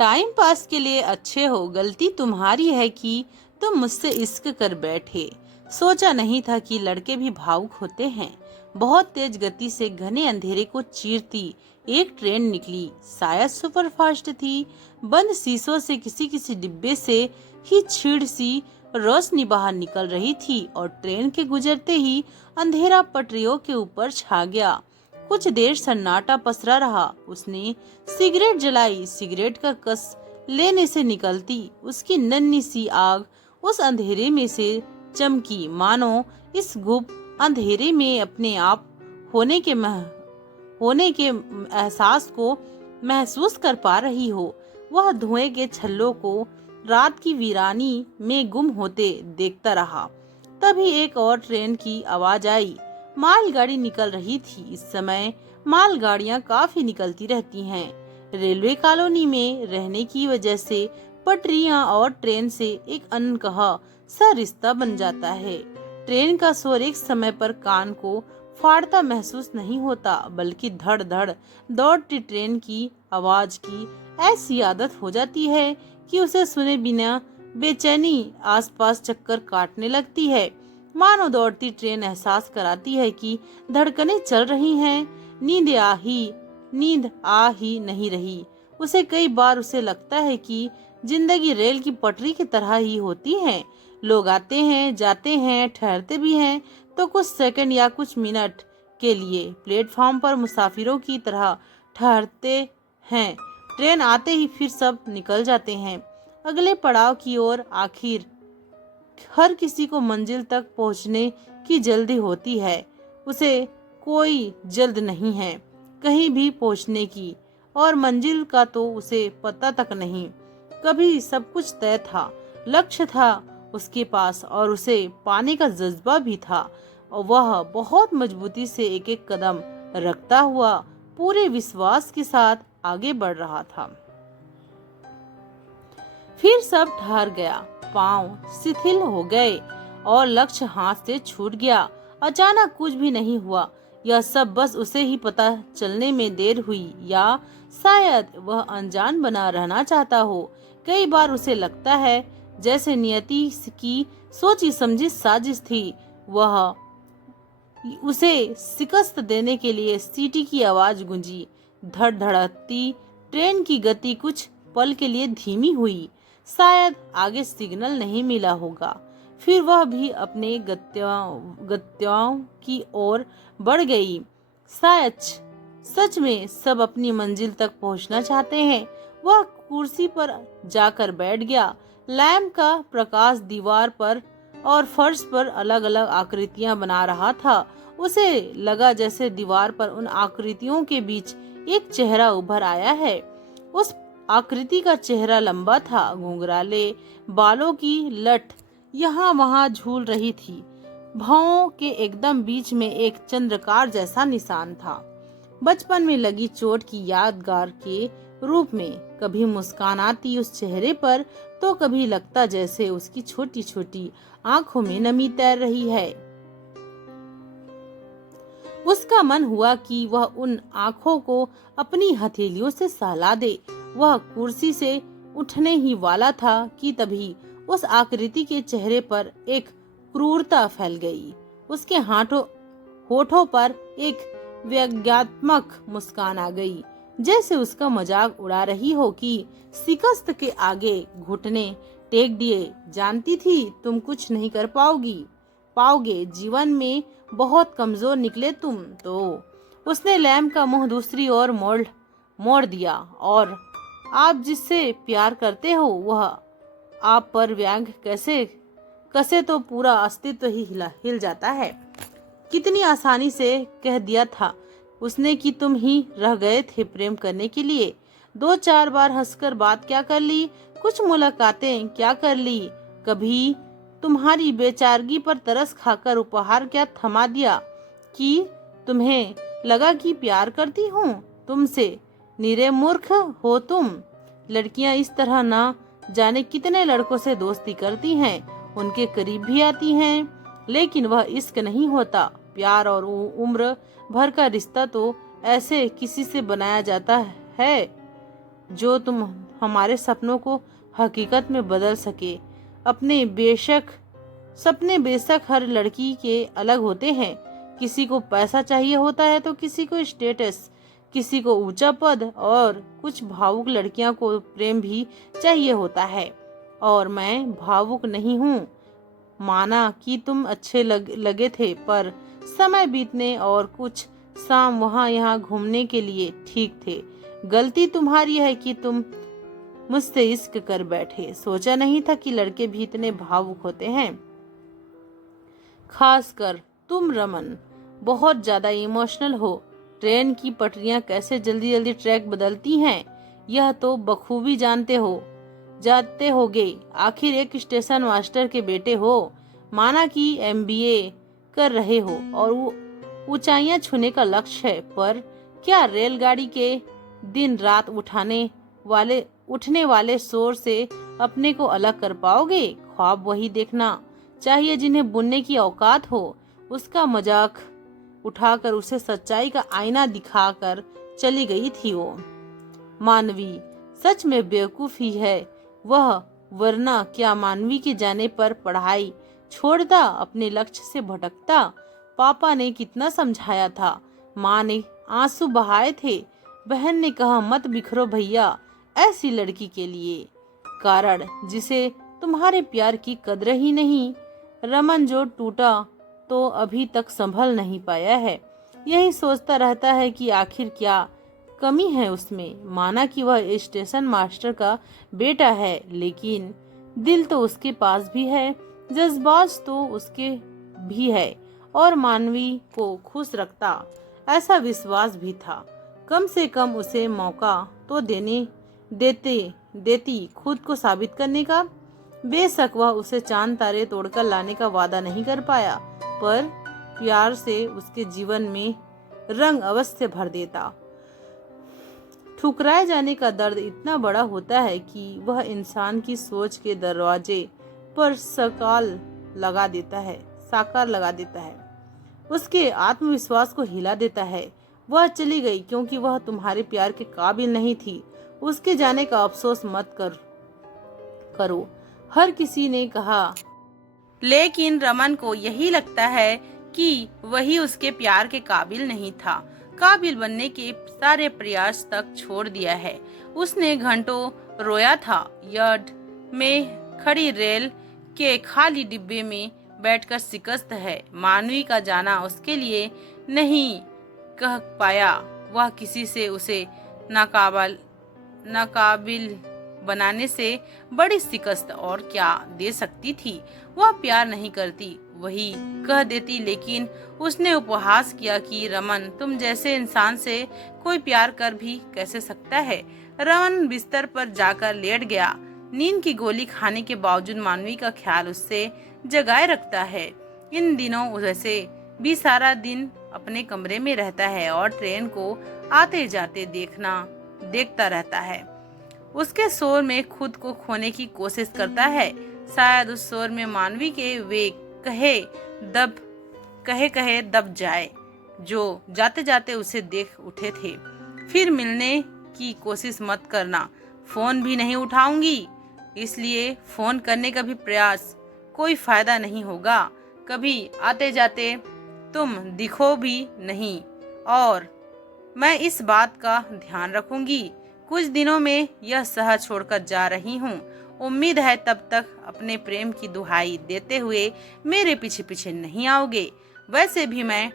Time pass के लिए अच्छे हो, गलती तुम्हारी है कि तुम मुझसे इश्क कर बैठे। सोचा नहीं था कि लड़के भी भावुक होते हैं। बहुत तेज गति से घने अंधेरे को चीरती एक ट्रेन निकली, शायद सुपरफास्ट थी। बंद शीशों से किसी किसी डिब्बे से ही छीड़ सी रोशनी बाहर निकल रही थी और ट्रेन के गुजरते ही अंधेरा पटरियों के ऊपर छा गया। कुछ देर सन्नाटा पसरा रहा। उसने सिगरेट जलाई। सिगरेट का कस लेने से निकलती उसकी नन्ही सी आग उस अंधेरे में से चमकी, मानो इस गुप्त अंधेरे में अपने आप होने के एहसास को महसूस कर पा रही हो। वह धुएं के छल्लों को रात की वीरानी में गुम होते देखता रहा। तभी एक और ट्रेन की आवाज आई। मालगाड़ी निकल रही थी। इस समय मालगाड़ियां काफी निकलती रहती हैं। रेलवे कॉलोनी में रहने की वजह से पटरियां और ट्रेन से एक अनकहा सा रिश्ता बन जाता है। ट्रेन का शोर एक समय पर कान को फाड़ता महसूस नहीं होता, बल्कि धड़ धड़ दौड़ती ट्रेन की आवाज की ऐसी आदत हो जाती है कि उसे सुने बिना बेचैनी आसपास चक्कर काटने लगती है। मानो दौड़ती ट्रेन एहसास कराती है कि धड़कनें चल रही हैं। नींद आ ही नहीं रही। कई बार उसे लगता है कि जिंदगी रेल की पटरी की तरह ही होती है। लोग आते हैं, जाते हैं, ठहरते भी हैं, तो कुछ सेकंड या कुछ मिनट के लिए प्लेटफॉर्म पर मुसाफिरों की तरह ठहरते हैं। ट्रेन आते ही फिर सब निकल जाते हैं अगले पड़ाव की ओर। आखिर हर किसी को मंजिल तक पहुंचने की जल्दी होती है। उसे कोई जल्द नहीं है कहीं भी पहुंचने की, और मंजिल का तो उसे पता तक नहीं। कभी सब कुछ तय था, लक्ष्य था उसके पास और उसे पाने का जज्बा भी था, और वह बहुत मजबूती से एक एक कदम रखता हुआ पूरे विश्वास के साथ आगे बढ़ रहा था। फिर सब ठहर गया, पांव शिथिल हो गए और लक्ष्य हाथ से छूट गया। अचानक कुछ भी नहीं हुआ। यह सब बस उसे ही पता चलने में देर हुई, या शायद वह अनजान बना रहना चाहता हो। कई बार उसे लगता है जैसे नियति की सोची समझी साजिश थी। वह उसे शिकस्त देने के लिए सीटी की आवाज गूंजी। धड़ धड़कती ट्रेन की गति कुछ पल के लिए धीमी हुई। शायद आगे सिग्नल नहीं मिला होगा। फिर वह भी अपने गत्यों की ओर बढ़ गई। शायद सच में सब अपनी मंजिल तक पहुंचना चाहते हैं। वह कुर्सी पर जाकर बैठ गया। लैंप का प्रकाश दीवार पर और फर्श पर अलग अलग आकृतियां बना रहा था। उसे लगा जैसे दीवार पर उन आकृतियों के बीच एक चेहरा उभर आया है। उस आकृति का चेहरा लंबा था, घुंघराले बालों की लट यहाँ वहाँ झूल रही थी। भौं के एकदम बीच में एक चंद्रकार जैसा निशान था, बचपन में लगी चोट की यादगार के रूप में। कभी मुस्कान आती उस चेहरे पर, तो कभी लगता जैसे उसकी छोटी छोटी आंखों में नमी तैर रही है। उसका मन हुआ कि वह उन आंखों को अपनी हथेलियों से सहला दे। वह कुर्सी से उठने ही वाला था कि तभी उस आकृति के चेहरे पर एक क्रूरता फैल गई। उसके होठों पर एक व्यंग्यात्मक मुस्कान आ गई, जैसे उसका मजाक उड़ा रही हो कि शिकस्त के आगे घुटने टेक दिए। जानती थी तुम कुछ नहीं कर पाओगे, जीवन में बहुत कमजोर निकले तुम तो। उसने लैंप का मुंह दूसरी ओर मोड़ दिया। और आप जिससे प्यार करते हो वह आप पर व्यंग कसे तो पूरा अस्तित्व ही हिल जाता है। कितनी आसानी से कह दिया था उसने कि तुम ही रह गए थे प्रेम करने के लिए। 2-4 बार हंसकर बात क्या कर ली, कुछ मुलाकातें क्या कर ली, कभी तुम्हारी बेचारगी पर तरस खाकर उपहार क्या थमा दिया कि तुम्हें लगा कि प्यार करती हूँ तुमसे। निरे मूर्ख हो तुम। लड़कियां इस तरह ना जाने कितने लड़कों से दोस्ती करती हैं, उनके करीब भी आती हैं, लेकिन वह इश्क नहीं होता। प्यार और उम्र भर का रिश्ता तो ऐसे किसी से बनाया जाता है जो हमारे सपनों को हकीकत में बदल सके। सपने बेशक हर लड़की के अलग होते हैं। किसी को पैसा चाहिए होता है तो किसी को स्टेटस, किसी को ऊंचा पद, और कुछ भावुक लड़कियां को प्रेम भी चाहिए होता है। और मैं भावुक नहीं हूँ। माना कि तुम अच्छे लगे थे, पर समय बीतने और कुछ शाम वहाँ यहाँ घूमने के लिए ठीक थे। गलती तुम्हारी है कि तुम मुझसे इश्क कर बैठे। सोचा नहीं था कि लड़के भी इतने भावुक होते हैं। खासकर तुम रमन, बहुत ज्यादा इमोशनल हो। ट्रेन की पटरियां कैसे जल्दी जल्दी ट्रैक बदलती हैं, यह तो बखूबी जानते होगे। आखिर एक स्टेशन मास्टर के बेटे हो। माना कि एमबीए कर रहे हो और ऊंचाइयां छूने का लक्ष्य है, पर क्या रेलगाड़ी के दिन रात उठने वाले शोर से अपने को अलग कर पाओगे? ख्वाब वही देखना चाहिए जिन्हें बुनने की औकात हो। उसका मजाक उठाकर उसे सच्चाई का आईना दिखाकर चली गई थी वो। मानवी सच में बेवकूफ ही है वह, वरना क्या मानवी के जाने पर पढ़ाई छोड़ता, अपने लक्ष्य से भटकता? पापा ने कितना समझाया था, माँ ने आंसू बहाए थे, बहन ने कहा मत बिखरो भैया ऐसी लड़की के लिए, कारण जिसे तुम्हारे प्यार की कदर ही नहीं। रमन जो टूटा तो अभी तक संभल नहीं पाया है। यही सोचता रहता है कि आखिर क्या कमी है उसमें। माना कि वह स्टेशन मास्टर का बेटा है, लेकिन दिल तो उसके पास भी है, जज्बात तो उसके भी है, और मानवी को खुश रखता ऐसा विश्वास भी था। कम से कम उसे मौका तो देती खुद को साबित करने का। बेशक वह उसे चांद तारे तोड़कर लाने का वादा नहीं कर पाया, पर प्यार से उसके जीवन में रंग अवश्य भर देता। ठुकराए जाने का दर्द इतना बड़ा होता है कि वह इंसान की सोच के दरवाजे पर साकार लगा देता है, उसके आत्मविश्वास को हिला देता है। वह चली गई क्योंकि वह तुम्हारे प्यार के काबिल नहीं थी। उसके जाने का अफसोस मत करो, हर किसी ने कहा, लेकिन रमन को यही लगता है कि वही उसके प्यार के काबिल नहीं था। काबिल बनने के सारे प्रयास तक छोड़ दिया है। उसने घंटों रोया था, यार्ड में खड़ी रेल के खाली डिब्बे में बैठकर शिकस्त है। मानवी का जाना उसके लिए नहीं कह पाया। वह किसी से उसे नाकाबिल बनाने से बड़ी शिकस्त और क्या दे सकती थी। वह प्यार नहीं करती, वही कह देती, लेकिन उसने उपहास किया कि रमन तुम जैसे इंसान से कोई प्यार कर भी कैसे सकता है। रमन बिस्तर पर जाकर लेट गया। नींद की गोली खाने के बावजूद मानवी का ख्याल उससे जगाए रखता है। इन दिनों वैसे भी सारा दिन अपने कमरे में रहता है और ट्रेन को आते जाते देखता रहता है। उसके शोर में खुद को खोने की कोशिश करता है। शायद उस शोर में मानवी के वे कहे दब जाए जो जाते जाते उसे देख उठे थे। फिर मिलने की कोशिश मत करना, फोन भी नहीं उठाऊंगी, इसलिए फोन करने का भी प्रयास, कोई फायदा नहीं होगा। कभी आते जाते तुम दिखो भी नहीं, और मैं इस बात का ध्यान रखूंगी। कुछ दिनों में यह शहर छोड़कर जा रही हूँ। उम्मीद है तब तक अपने प्रेम की दुहाई देते हुए मेरे पीछे पीछे नहीं आओगे। वैसे भी मैं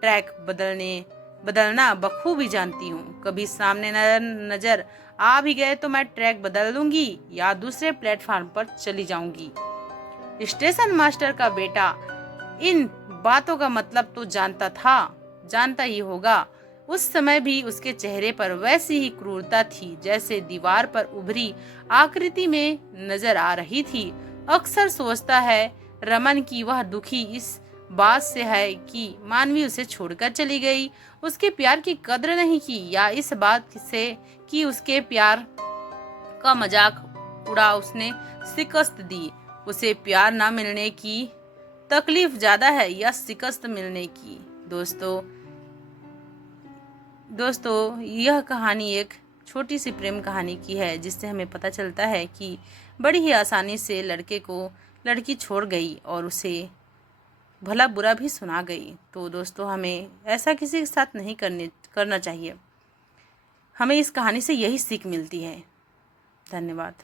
ट्रैक बदलना बखूबी जानती हूँ। कभी सामने नजर आ भी गए तो मैं ट्रैक बदल दूंगी या दूसरे प्लेटफॉर्म पर चली जाऊंगी। स्टेशन मास्टर का बेटा इन बातों का मतलब तो जानता ही होगा। उस समय भी उसके चेहरे पर वैसी ही क्रूरता थी जैसे दीवार पर उभरी आकृति में नजर आ रही थी। अक्सर सोचता है रमन की वह दुखी इस बात से है कि मानवी उसे छोड़कर चली गई, उसके प्यार की कद्र नहीं की, या इस बात से कि उसके प्यार का मजाक उड़ा उसने शिकस्त दी। उसे प्यार न मिलने की तकलीफ ज्यादा है या शिकस्त मिलने की? दोस्तों, यह कहानी एक छोटी सी प्रेम कहानी की है, जिससे हमें पता चलता है कि बड़ी ही आसानी से लड़के को लड़की छोड़ गई और उसे भला बुरा भी सुना गई। तो दोस्तों, हमें ऐसा किसी के साथ नहीं करना चाहिए। हमें इस कहानी से यही सीख मिलती है। धन्यवाद।